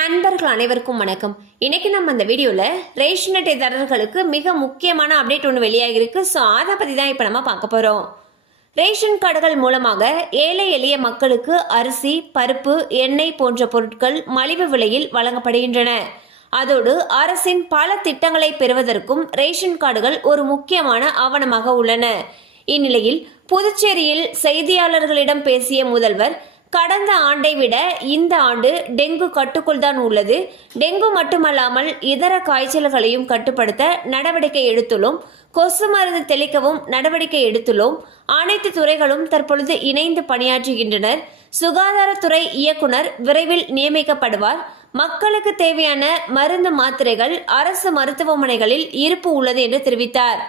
நண்பர்கள் அனைவருக்கும் வணக்கம். இன்னைக்கு நம்ம அந்த வீடியோவில் ரேஷன் அட்டைதாரர்களுக்கு மிக முக்கியமான அப்டேட் ஒன்று வெளியாகிருக்கு ஸோ அதை பற்றி தான் இப்போ நம்ம பார்க்க போகிறோம் ரேஷன் கார்டுகள் மூலமாக ஏழை எளிய மக்களுக்கு அரிசி பருப்பு எண்ணெய் போன்ற பொருட்கள் மலிவு விலையில் வழங்கப்படுகின்றன. அதோடு அரசின் பல திட்டங்களை பெறுவதற்கும் ரேஷன் கார்டுகள் ஒரு முக்கியமான ஆவணமாக உள்ளன. இந்நிலையில் புதுச்சேரியில் செய்தியாளர்களிடம் பேசிய முதல்வர் கடந்த ஆண்டை விட இந்த ஆண்டு டெங்கு கட்டுக்குள் தான் உள்ளது. டெங்கு மட்டுமல்லாமல் இதர காய்ச்சல்களையும் கட்டுப்படுத்த நடவடிக்கை எடுத்துள்ளோம். கொசு மருந்து தெளிக்கவும் நடவடிக்கை எடுத்துள்ளோம். அனைத்து துறைகளும் தற்பொழுது இணைந்து பணியாற்றுகின்றனர். சுகாதாரத்துறை இயக்குனர் விரைவில் நியமிக்கப்படுவார். மக்களுக்கு தேவையான மருந்து மாத்திரைகள் அரசு மருத்துவமனைகளில் இருப்பு உள்ளது என்று தெரிவித்தார்.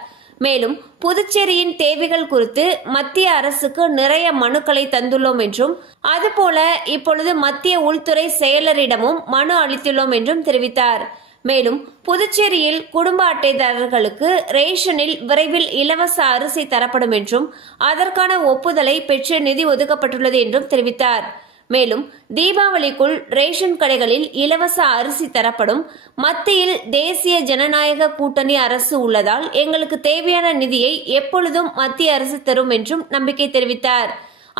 மேலும் புதுச்சேரியின் தேவைகள் குறித்து மத்திய அரசுக்கு நிறைய மனுக்களை தந்துள்ளோம் என்றும் அதுபோல இப்பொழுது மத்திய உள்துறை செயலரிடமும் மனு அளித்துள்ளோம் என்றும் தெரிவித்தார். மேலும் புதுச்சேரியில் குடும்ப அட்டைதாரர்களுக்கு ரேஷனில் விரைவில் இலவச அரிசி தரப்படும் என்றும் அதற்கான ஒப்புதலை பெற்று நிதி ஒதுக்கப்பட்டுள்ளது என்றும் தெரிவித்தார். மேலும் தீபாவளிக்குள் ரேஷன் கடைகளில் இலவச அரிசி தரப்படும். மத்தியில் தேசிய ஜனநாயக கூட்டணி அரசு உள்ளதால் எங்களுக்கு தேவையான நிதியை எப்பொழுதும் மத்திய அரசு தரும் என்றும் நம்பிக்கை தெரிவித்தார்.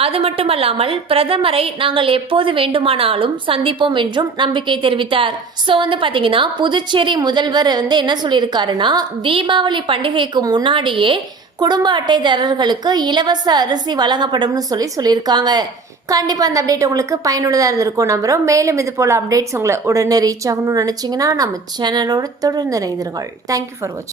அது மட்டுமல்லாமல் பிரதமரை நாங்கள் எப்போது வேண்டுமானாலும் சந்திப்போம் என்றும் நம்பிக்கை தெரிவித்தார். ஸோ வந்து பார்த்தீங்கன்னா புதுச்சேரி முதல்வர் வந்து என்ன சொல்லியிருக்காருன்னா தீபாவளி பண்டிகைக்கு முன்னாடியே குடும்ப அட்டைதாரர்களுக்கு இலவச அரிசி வழங்கப்படும்னு சொல்லி சொல்லியிருக்காங்க. கண்டிப்பாக அந்த அப்டேட் உங்களுக்கு பயனுள்ளதாக இருந்திருக்கும் நம்புகிறோம் மேலும் இது போல் அப்டேட்ஸ் உங்களை உடனே ரீச் ஆகணும்னு நினச்சிங்கன்னா நம்ம சேனலோட தொடர்ந்து இணைந்திருங்கள். தேங்க்யூ ஃபார் வாட்சிங்